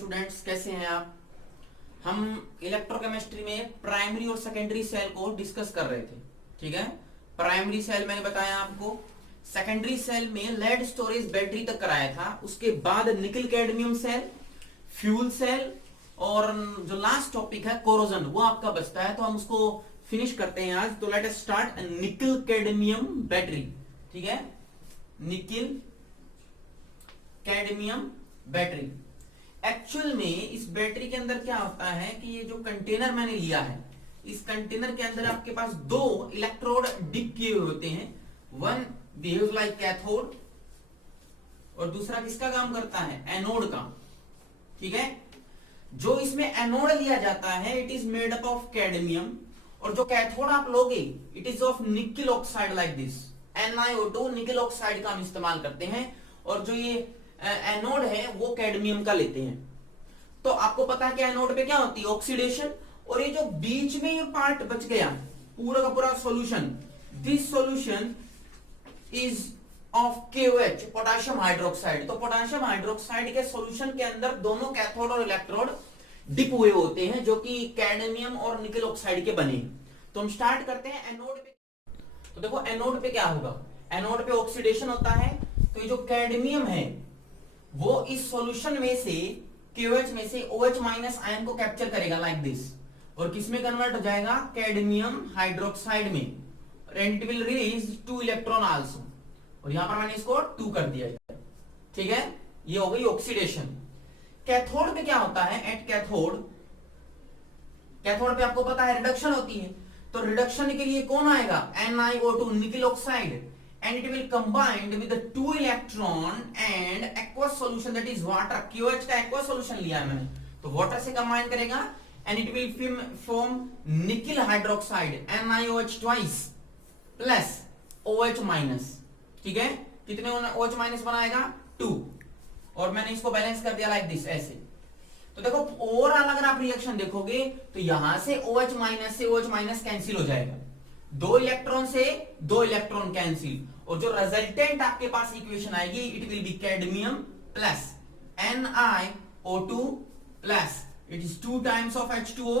Students, कैसे हैं आप। हम इलेक्ट्रोकेमिस्ट्री में प्राइमरी और सेकेंडरी सेल को डिस्कस कर रहे थे। ठीक है, प्राइमरी सेल मैंने बताया आपको, सेकेंडरी सेल में लेड स्टोरेज बैटरी तक कराया था। उसके बाद निकल कैडमियम सेल, फ्यूल सेल और जो लास्ट टॉपिक है कोरोजन, वो आपका बचता है, तो हम उसको फिनिश करते हैं आज। तो लेट अस स्टार्ट निकल कैडमियम बैटरी। ठीक है, निकल कैडमियम बैटरी। एक्चुअल में इस बैटरी के अंदर क्या होता है कि ये जो कंटेनर मैंने लिया है, इस कंटेनर के अंदर आपके पास दो इलेक्ट्रोड डिप किए हुए होते हैं। वन बिहेव्स लाइक कैथोड और दूसरा किसका काम करता है, एनोड का। ठीक है, जो इसमें एनोड लिया जाता है it is made up of cadmium, और जो कैथोड आप लोगे इट इज ऑफ निकल ऑक्साइड लाइक दिस, NiO2 निकल ऑक्साइड का हम इस्तेमाल करते हैं, और जो ये एनोड है वो कैडमियम का लेते हैं। तो आपको पता है कि एनोड पे क्या होती है, ऑक्सीडेशन, और ये जो बीच में ये पार्ट बच गया पूरा का पूरा solution, this solution is of KOH, potassium hydroxide. तो पोटेशियम हाइड्रोक्साइड के सॉल्यूशन के अंदर दोनों कैथोड और इलेक्ट्रोड डिप हुए होते हैं, जो कि कैडमियम और निकल ऑक्साइड के बने। तो हम स्टार्ट करते हैं एनोड पे। तो देखो एनोड पे क्या होगा, एनोड पे ऑक्सीडेशन होता है, तो ये जो कैडमियम है वो इस सॉल्यूशन में से KOH में से OH माइनस आयन को कैप्चर करेगा लाइक दिस, और किस में कन्वर्ट हो जाएगा, कैडमियम हाइड्रोक्साइड में, and it will release 2 electron also, और यहां पर मैंने इसको 2 कर दिया। ठीक है, ये हो गई ऑक्सीडेशन। कैथोड पे क्या होता है, एट कैथोड, कैथोड पे आपको पता है रिडक्शन होती है, तो रिडक्शन के लिए कौन आएगा, NiO2 निकल oxide, and it will combined with the 2 electron and aqueous solution that is water। KOH का aqueous solution लिया है मैंने, तो water से combine करेगा and it will form nickel hydroxide NiOH twice plus OH minus। ठीक है, कितने OH minus बनाएगा, 2, और मैंने इसको बैलेंस कर दिया लाइक दिस, ऐसे। तो देखो ओवरऑल अगर आप रिएक्शन देखोगे तो यहां से OH माइनस से OH माइनस कैंसिल हो जाएगा, 2 इलेक्ट्रॉन से 2 इलेक्ट्रॉन कैंसिल, और जो रिजल्टेंट आपके पास इक्वेशन आएगी it will be cadmium plus NiO2 plus it is 2 times of H2O,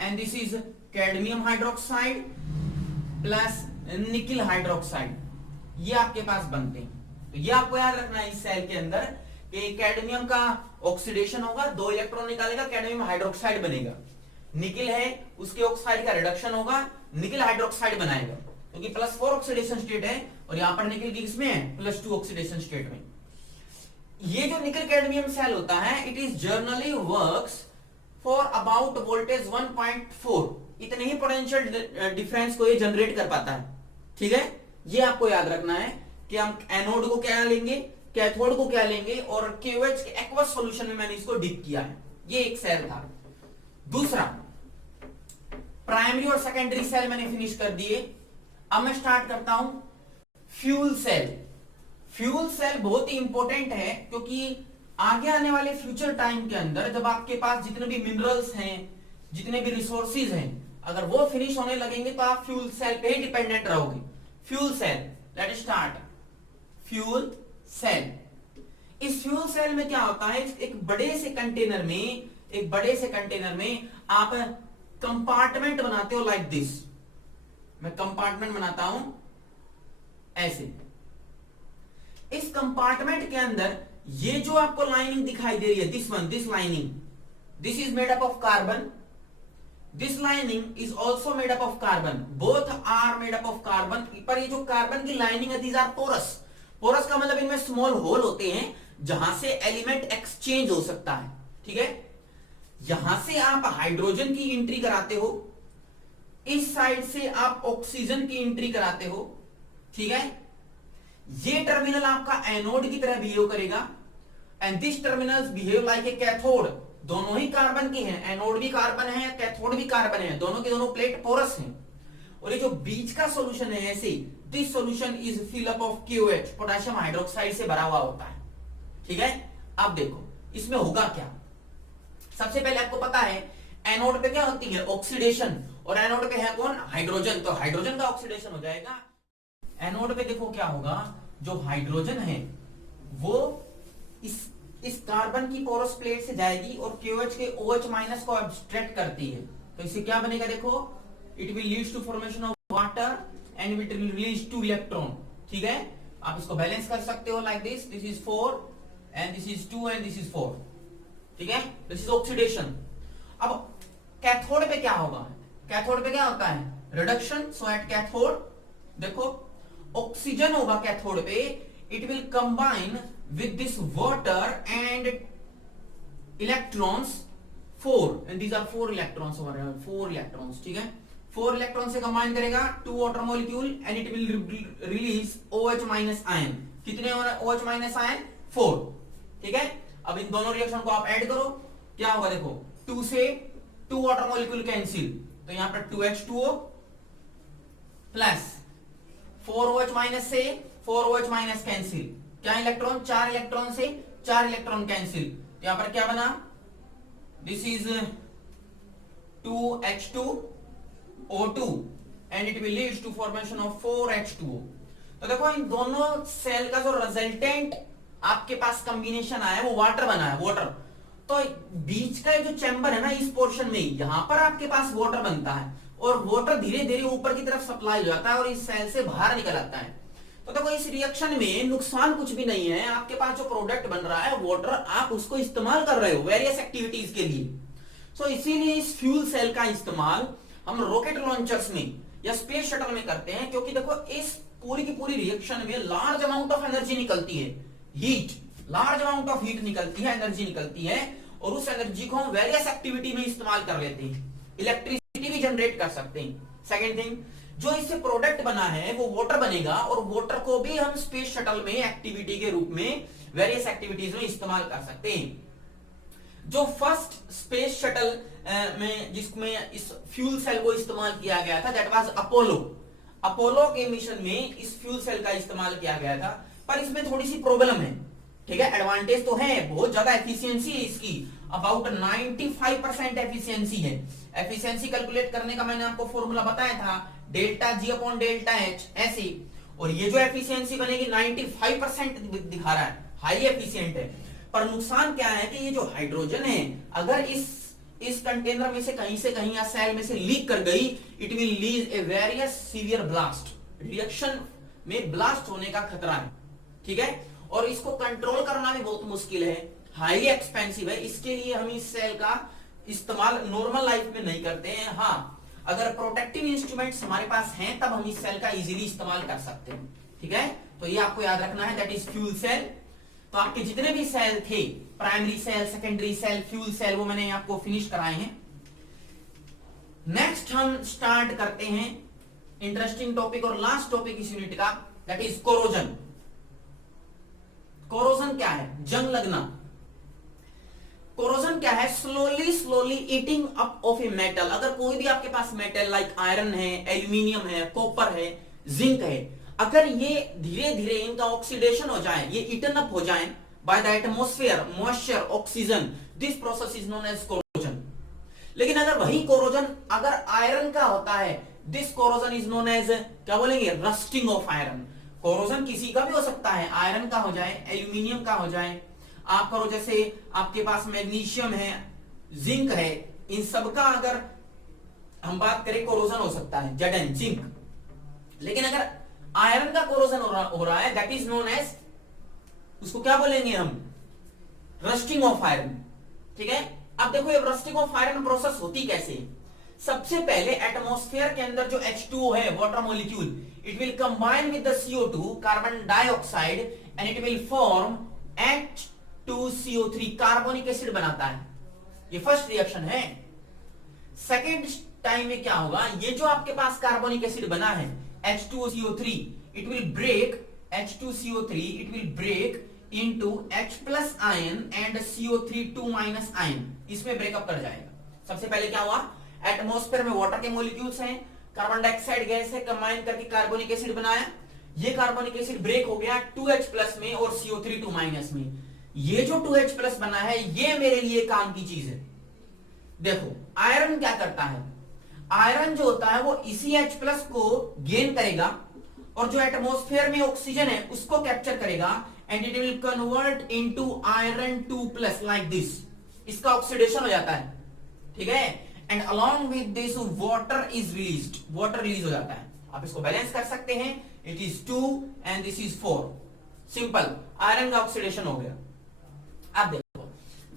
and this is cadmium hydroxide plus निकल हाइड्रोक्साइड। ये आपके पास बनते हैं। तो ये आपको याद रखना है इस सेल के अंदर कि कैडमियम का ऑक्सीडेशन होगा, 2 इलेक्ट्रॉन निकालेगा, कैडमियम हाइड्रोक्साइड बनेगा। निकल है उसके ऑक्साइड का रिडक्शन होगा, निकल हाइड्रोक्साइड बनाएगा, क्योंकि +4 ऑक्सीडेशन स्टेट है, और यहां पर निकल की किसमें है, +2 ऑक्सीडेशन स्टेट में। ये जो निकल कैडमियम सेल होता है it is generally works for about voltage 1.4, इतने ही पोटेंशियल डिफरेंस को ये जनरेट कर पाता है। ठीक है, ये आपको याद रखना है कि हम एनोड को क्या लेंगे, कैथोड को क्या लेंगे, और KOH के एक्वस सॉल्यूशन में मैंने इसको डिप किया है। ये एक सेल था। दूसरा प्राइमरी और सेकेंडरी सेल मैंने फिनिश कर दिए। अब मैं स्टार्ट करता हूं फ्यूल सेल। फ्यूल सेल बहुत ही इंपॉर्टेंट है, क्योंकि आगे आने वाले फ्यूचर टाइम के अंदर जब आपके पास जितने भी मिनरल्स हैं, जितने भी रिसोर्सेज हैं, अगर वो फिनिश होने लगेंगे तो आप फ्यूल सेल पे ही डिपेंडेंट रहोगे। Fuel cell, let us start fuel cell. इस फ्यूल सेल में क्या होता है, एक बड़े से कंटेनर में आप कंपार्टमेंट बनाते हो लाइक दिस। मैं कंपार्टमेंट बनाता हूं ऐसे। इस कंपार्टमेंट के अंदर ये जो आपको लाइनिंग दिखाई दे रही है, this lining, this is made up of carbon, this lining is also made up of carbon, both are made up of carbon. पर ये जो कार्बन की लाइनिंग है दीज आर पोरस। पोरस का मतलब इनमें स्मॉल होल होते हैं जहां से एलिमेंट एक्सचेंज हो सकता है। ठीक है, यहां से आप हाइड्रोजन की एंट्री कराते हो, इस साइड से आप ऑक्सीजन की एंट्री कराते हो। ठीक है, ये टर्मिनल आपका एनोड की तरह बिहेव करेगा, and this terminals behave like a cathode. दोनों ही कार्बन की हैं, एनोड भी कार्बन है, कैथोड भी कार्बन है, दोनों के दोनों प्लेट पोरस हैं। और ये जो बीच का सॉल्यूशन है ऐसे, this solution is fill up of KOH, potassium hydroxide से भरा हुआ होता है। ठीक है, अब देखो इसमें होगा क्या। सबसे पहले आपको पता है एनोड पे क्या होती है, ऑक्सीडेशन, और एनोड पे है कौन, हाइड्रोजन, तो हाइड्रोजन का ऑक्सीडेशन हो जाएगा। एनोड पे देखो क्या होगा, जो हाइड्रोजन है वो इस इस कार्बन की पोरस प्लेट से जाएगी और KOH के OH माइनस को एब्स्ट्रैक्ट करती है, तो इससे क्या बनेगा देखो, it will lead to formation of water and it will release 2 electron. ठीक है, आप इसको बैलेंस कर सकते हो like this, this is 4 and this is 2 and this is 4। ठीक है, दिस इज ऑक्सीडेशन। अब कैथोड पे क्या होगा, कैथोड पे क्या होता है, रिडक्शन। सो एट कैथोड देखो ऑक्सीजन होगा कैथोड पे, it will combine with this water and electrons 4 and these are 4 electrons over here, 4 electrons. ठीक है, 4 इलेक्ट्रॉन से कंबाइन करेगा 2 water molecule and it will release OH minus ion. कितने OH minus ion, 4। ठीक है, अब इन दोनों रिएक्शन को आप ऐड करो, क्या होगा देखो, 2 से 2 वाटर मॉलिक्यूल कैंसिल, तो यहां पर 2H2O प्लस 4OH माइनस से 4OH माइनस कैंसिल, क्या इलेक्ट्रॉन, 4 इलेक्ट्रॉन से 4 इलेक्ट्रॉन कैंसिल, यहां पर क्या बना, this is 2H2O2 and it will lead to formation of 4H2O। तो देखो इन दोनों सेल का जो रिजल्टेंट आपके पास कॉम्बिनेशन आया है वो वाटर बना है, वाटर। तो बीच का जो चैम्बर है ना, इस पोर्शन में यहां पर आपके पास वाटर बनता है और वाटर धीरे धीरे ऊपर की तरफ सप्लाई हो जाता है और इस सेल से बाहर निकल आता है। तो देखो इस रिएक्शन में नुकसान कुछ भी नहीं है, आपके पास जो प्रोडक्ट बन रहा है वाटर, आप उसको इस्तेमाल कर रहे हो वेरियस एक्टिविटीज के लिए। सो इसीलिए इस फ्यूल सेल का इस्तेमाल हम रॉकेट लॉन्चर्स में या स्पेस शटल में करते हैं, क्योंकि देखो इस पूरी की पूरी रिएक्शन में लार्ज अमाउंट ऑफ एनर्जी निकलती है, heat, large amount of heat निकलती है, एनर्जी निकलती है, और उस एनर्जी को हम वेरियस एक्टिविटी में इस्तेमाल कर लेते हैं, इलेक्ट्रिसिटी भी जनरेट कर सकते हैं। सेकेंड थिंग, जो इससे प्रोडक्ट बना है वो वाटर बनेगा और वाटर को भी हम स्पेस शटल में एक्टिविटी के रूप में वेरियस एक्टिविटीज में इस्तेमाल कर सकते हैं। जो फर्स्ट स्पेस शटल में जिसमें इस फ्यूल सेल को इस्तेमाल किया गया था, दैट वाज अपोलो। अपोलो के मिशन में इस फ्यूल सेल का इस्तेमाल किया गया था, पर इसमें थोड़ी सी प्रॉब्लम है। ठीक है, एडवांटेज तो है, बहुत ज्यादा एफिशिएंसी है इसकी, अबाउट 95% एफिशिएंसी है। एफिशिएंसी कैलकुलेट करने का मैंने आपको फॉर्मूला बताया था, delta G upon delta H ऐसे, और ये जो एफिशिएंसी बनेगी 95% दिखा रहा है, हाई एफिशिएंट है। पर नुकसान क्या है कि ये जो हाइड्रोजन है, अगर इस कंटेनर में से कहीं या सेल में से लीक कर गई, it will lead A various severe blast, reaction में ब्लास्ट होने का खतरा है। ठीक है, और इसको कंट्रोल करना भी बहुत मुश्किल है, हाईली एक्सपेंसिव है, इसके लिए हम इस सेल का इस्तेमाल नॉर्मल लाइफ में नहीं करते हैं। हाँ, अगर प्रोटेक्टिव इंस्ट्रूमेंट्स हमारे पास हैं तब हम इस सेल का इजीली इस्तेमाल कर सकते हैं। ठीक है, तो ये आपको याद रखना है, दैट इज फ्यूल सेल। तो आपके जितने भी सेल थे, primary cell, secondary cell, fuel cell, वो मैंने आपको फिनिश कराए हैं। नेक्स्ट हम स्टार्ट करते हैं इंटरेस्टिंग टॉपिक और लास्ट टॉपिक इस यूनिट का, दैट इज कोरोजन। कोरोजन क्या है, जंग लगना। कोरोजन क्या है, slowly eating up of a metal. अगर कोई भी आपके पास मेटल लाइक आयरन है, एल्यूमिनियम है, कॉपर है, जिंक है, अगर ये धीरे धीरे इनका ऑक्सीडेशन हो जाए, ये ईटन अप हो जाए by the atmosphere, moisture, oxygen, this process is known as corrosion. लेकिन अगर वही कोरोजन अगर आयरन का होता है, this corrosion is known as, क्या बोलेंगे, रस्टिंग ऑफ आयरन। कोरोजन किसी का भी हो सकता है, आयरन का हो जाए, एल्यूमिनियम का हो जाए, आप करो जैसे आपके पास मैग्नीशियम है, जिंक है, इन सब का अगर हम बात करें कोरोजन हो सकता है, Zn, जिंक। लेकिन अगर आयरन का कोरोजन हो रहा है, दैट इज नोन एज, उसको क्या बोलेंगे हम, रस्टिंग ऑफ आयरन। ठीक है, अब देखो ये रस्टिंग ऑफ आयरन प्रोसेस होती कैसे। सबसे पहले एटमॉस्फेयर के अंदर जो H2O है, water molecule, it will combine with the CO2, carbon dioxide, and it will form H2CO3, carbonic acid बनाता है। ये फर्स्ट रिएक्शन है। सेकेंड टाइम में क्या होगा, ये जो आपके पास कार्बोनिक एसिड बना है H2CO3, it will break H2CO3, it will break into H plus ion and CO3 2 minus ion, इसमें ब्रेकअप कर जाएगा। सबसे पहले क्या हुआ, एटमॉस्फेयर में वाटर के मॉलिक्यूल्स हैं, कार्बन डाइऑक्साइड गैस से कंबाइन करके कार्बोनिक एसिड बनाया, ये कार्बोनिक एसिड ब्रेक हो गया 2H प्लस में और CO3 2 माइनस में। ये जो 2H प्लस बना है, ये मेरे लिए काम की चीज है। देखो आयरन क्या करता है, आयरन जो होता है वो इसी H प्लस को गेन करेगा और जो एटमॉस्फेयर में ऑक्सीजन है उसको कैप्चर करेगा and it will convert into iron 2+ like this. इसका ऑक्सीडेशन हो जाता है, ठीक है, and along with this water is released, water release हो जाता है। आप इसको बैलेंस कर सकते हैं, it is 2 and this is 4। Simple, iron का ऑक्सीडेशन हो गया। अब देखो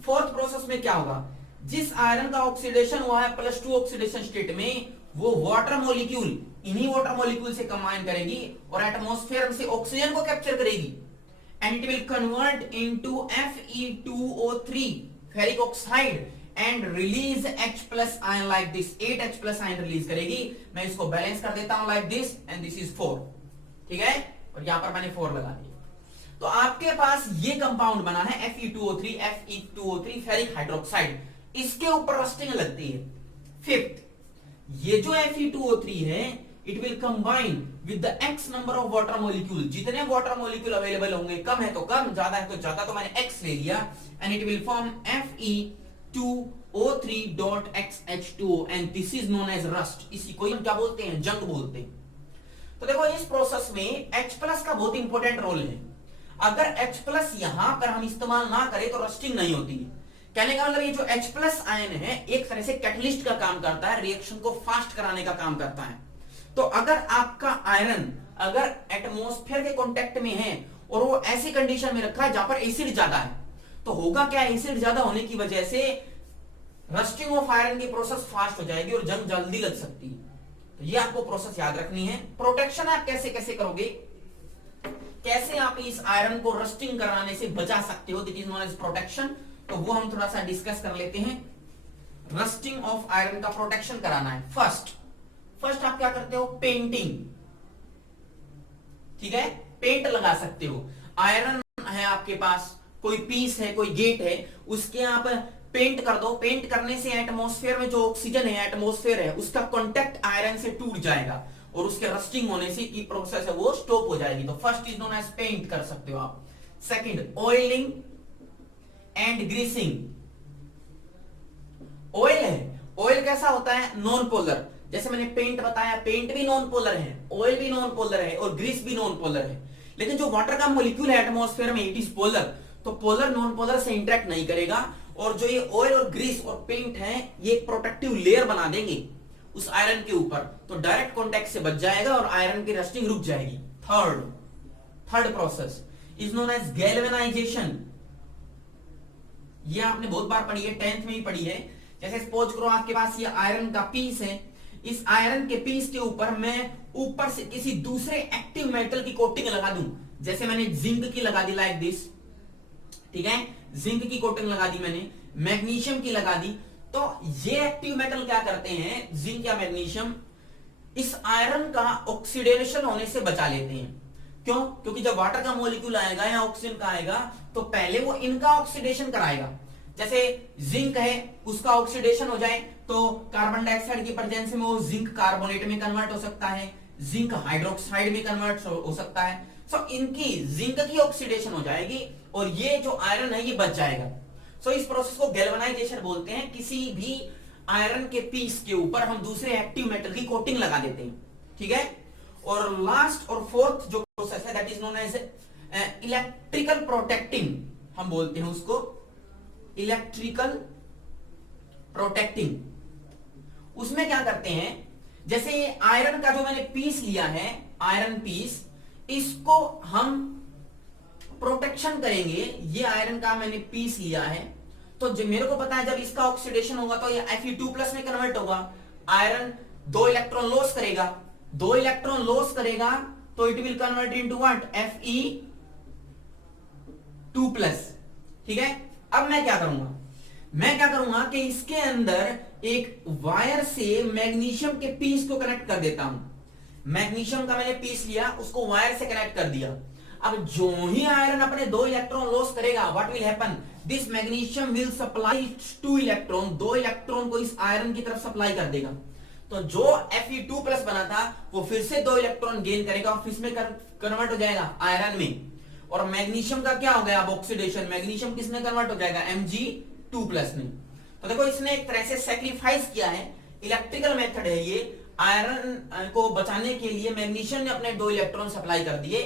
फोर्थ प्रोसेस में क्या होगा, जिस आयरन का ऑक्सीडेशन हुआ है +2 ऑक्सीडेशन स्टेट में, वो वाटर मॉलिक्यूल इन्हीं वाटर मॉलिक्यूल से कंबाइन करेगी और एटमॉस्फेयर से ऑक्सीजन को कैप्चर करेगी and it will convert into Fe2O3 ferric oxide and release H+ ion like this. 8H+ ion release करेगी। मैं इसको बैलेंस कर देता हूं like this and this is 4, ठीक है, और यहां पर मैंने 4 लगा दिया। तो आपके पास ये कंपाउंड बना है Fe2O3 फेरिक हाइड्रोक्साइड। इसके ऊपर रस्टिंग लगती है। फिफ्थ, ये जो Fe2O3 है, it will combine with the x number of water molecule. जितने वाटर मॉलिक्यूल अवेलेबल होंगे, कम है तो कम, ज्यादा है तो ज्यादा, तो मैंने x ले लिया, and it will form Fe2O3.XH2O and this is known as rust. इसी को क्या बोलते हैं, जंग बोलते हैं। तो देखो इस प्रोसेस में H+ का बहुत इंपॉर्टेंट रोल है। अगर H+ यहां पर हम इस्तेमाल ना करें तो रस्टिंग नहीं होती है। कहने का मतलब ये जो H+ आयन है एक तरह से कैटलिस्ट का काम करता है, रिएक्शन को फास्ट कराने का काम करता है। तो अगर आपका आयरन अगर एटमॉस्फेयर के कांटेक्ट में है और वो ऐसी कंडीशन में रखा है जहां पर एसिड ज्यादा है, तो होगा क्या, एसिड ज्यादा होने की वजह से रस्टिंग ऑफ आयरन की प्रोसेस फास्ट हो जाएगी और जंग जल्दी लग सकती है। तो ये आपको प्रोसेस याद रखनी है। प्रोटेक्शन आप कैसे कैसे करोगे, कैसे आप इस आयरन को रस्टिंग कराने से बचा सकते हो, that is known as protection. तो वो हम थोड़ा सा डिस्कस कर लेते हैं। रस्टिंग ऑफ आयरन का प्रोटेक्शन कराना है। फर्स्ट आप क्या करते हो, पेंटिंग, ठीक है, पेंट लगा सकते हो। आयरन है आपके पास, कोई पीस है, कोई गेट है, उसके आप पेंट कर दो। पेंट करने से एटमॉस्फेयर में जो ऑक्सीजन है, एटमॉस्फेयर है, उसका कांटेक्ट आयरन से टूट जाएगा और उसके रस्टिंग होने से की प्रोसेस है वो स्टॉप हो जाएगी। तो first is known as paint कर सकते हो आप। Second, oiling and greasing. Oil है, ऑयल कैसा होता है, नॉन पोलर। जैसे मैंने पेंट बताया, पेंट भी नॉन पोलर है, ऑयल भी नॉन पोलर है और ग्रीस भी नॉन पोलर है। लेकिन जो वाटर का मॉलिक्यूल है एटमॉस्फेयर में, इट इज पोलर। तो पोलर नॉन पोलर से इंटरेक्ट नहीं करेगा और जो ये ऑयल और ग्रीस और पेंट है, ये एक प्रोटेक्टिव लेयर बना देंगे उस आयरन के ऊपर, तो डायरेक्ट कांटेक्ट से बच जाएगा और आयरन की रस्टिंग रुक जाएगी। Third process is known as galvanisation. ये आपने बहुत बार पढ़ी है, 10th में ही पढ़ी है। जैसे सपोज करो आपके पास ये आयरन का पीस है, इस आयरन के पीस के ऊपर मैं ऊपर से किसी दूसरे एक्टिव मेटल की कोटिंग लगा दूं। जैसे मैंने जिंक की लगा दी लाइक दिस, ठीक है, जिंक की कोटिंग लगा दी मैंने, मैग्नीशियम की लगा दी। तो ये एक्टिव मेटल क्या करते हैं, जिंक या मैग्नीशियम, इस आयरन का ऑक्सीडेशन होने से बचा लेते हैं। क्यों, क्योंकि जब वाटर का मॉलिक्यूल आएगा या ऑक्सीजन का आएगा तो पहले वो इनका ऑक्सीडेशन कराएगा। जैसे जिंक है, उसका ऑक्सीडेशन हो जाए तो कार्बन डाइऑक्साइड की प्रेजेंस में वो जिंक कार्बोनेट में कन्वर्ट हो सकता है, जिंक हाइड्रोक्साइड में कन्वर्ट हो सकता है। सो इनकी जिंक की ऑक्सीडेशन हो जाएगी और ये जो आयरन है ये बच जाएगा। सो इस प्रोसेस को गैल्वेनाइजेशन बोलते हैं। किसी भी आयरन के पीस के ऊपर हम दूसरे एक्टिव मेटल की कोटिंग लगा देते हैं, ठीक है। और लास्ट और फोर्थ जो प्रोसेस है that is known as electrical protecting, हम बोलते हैं उसको इलेक्ट्रिकल प्रोटेक्टिंग। उसमें क्या करते हैं, जैसे ये आयरन का जो मैंने पीस लिया है, आयरन पीस, इसको हम प्रोटेक्शन करेंगे। ये आयरन का मैंने पीस लिया है, तो जब मेरे को पता है जब इसका ऑक्सीडेशन होगा तो ये Fe2+ में कन्वर्ट होगा। आयरन 2 इलेक्ट्रॉन लॉस करेगा, 2 इलेक्ट्रॉन लॉस करेगा तो it will convert into what, Fe2+, ठीक है। अब मैं क्या करूंगा कि इसके अंदर एक वायर से मैग्नीशियम के पीस को कनेक्ट कर देता हूं। मैग्नीशियम का मैंने पीस लिया, उसको वायर से कनेक्ट कर दिया। अब जो ही आयरन अपने 2 इलेक्ट्रॉन लॉस करेगा, what will happen, this magnesium will supply 2 electron, 2 electron को इस आयरन की तरफ सप्लाई कर देगा। तो जो Fe2+ बना था वो फिर से 2 इलेक्ट्रॉन गेन करेगा और फिर में कन्वर्ट हो जाएगा आयरन में। और मैग्नीशियम का क्या हो गया अब ऑक्सीडेशन, मैग्नीशियम किसमें कन्वर्ट हो जाएगा, Mg2+ में। तो देखो इसने एक तरह से सैक्रिफाइस किया है, इलेक्ट्रिकल मेथड है ये। आयरन को बचाने के लिए मैग्नीशियम ने अपने 2 इलेक्ट्रॉन सप्लाई कर दिए,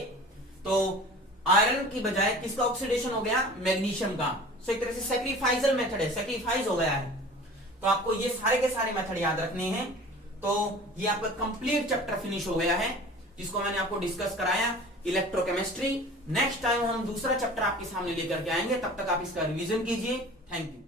तो आयरन की बजाय किसका ऑक्सीडेशन हो गया, मैग्नीशियम का। सो एक तरह से सैक्रिफाइजल मेथड है, सैक्रिफाइस हो गया है। तो आपको ये सारे के सारे मेथड याद रखने हैं। तो ये आपका कंप्लीट चैप्टर फिनिश हो गया है, जिसको मैंने आपको डिस्कस कराया, इलेक्ट्रोकेमिस्ट्री। नेक्स्ट टाइम हम दूसरा चैप्टर आपके सामने लेकर के आएंगे, तब तक आप इसका रिवीजन कीजिए। Thank you.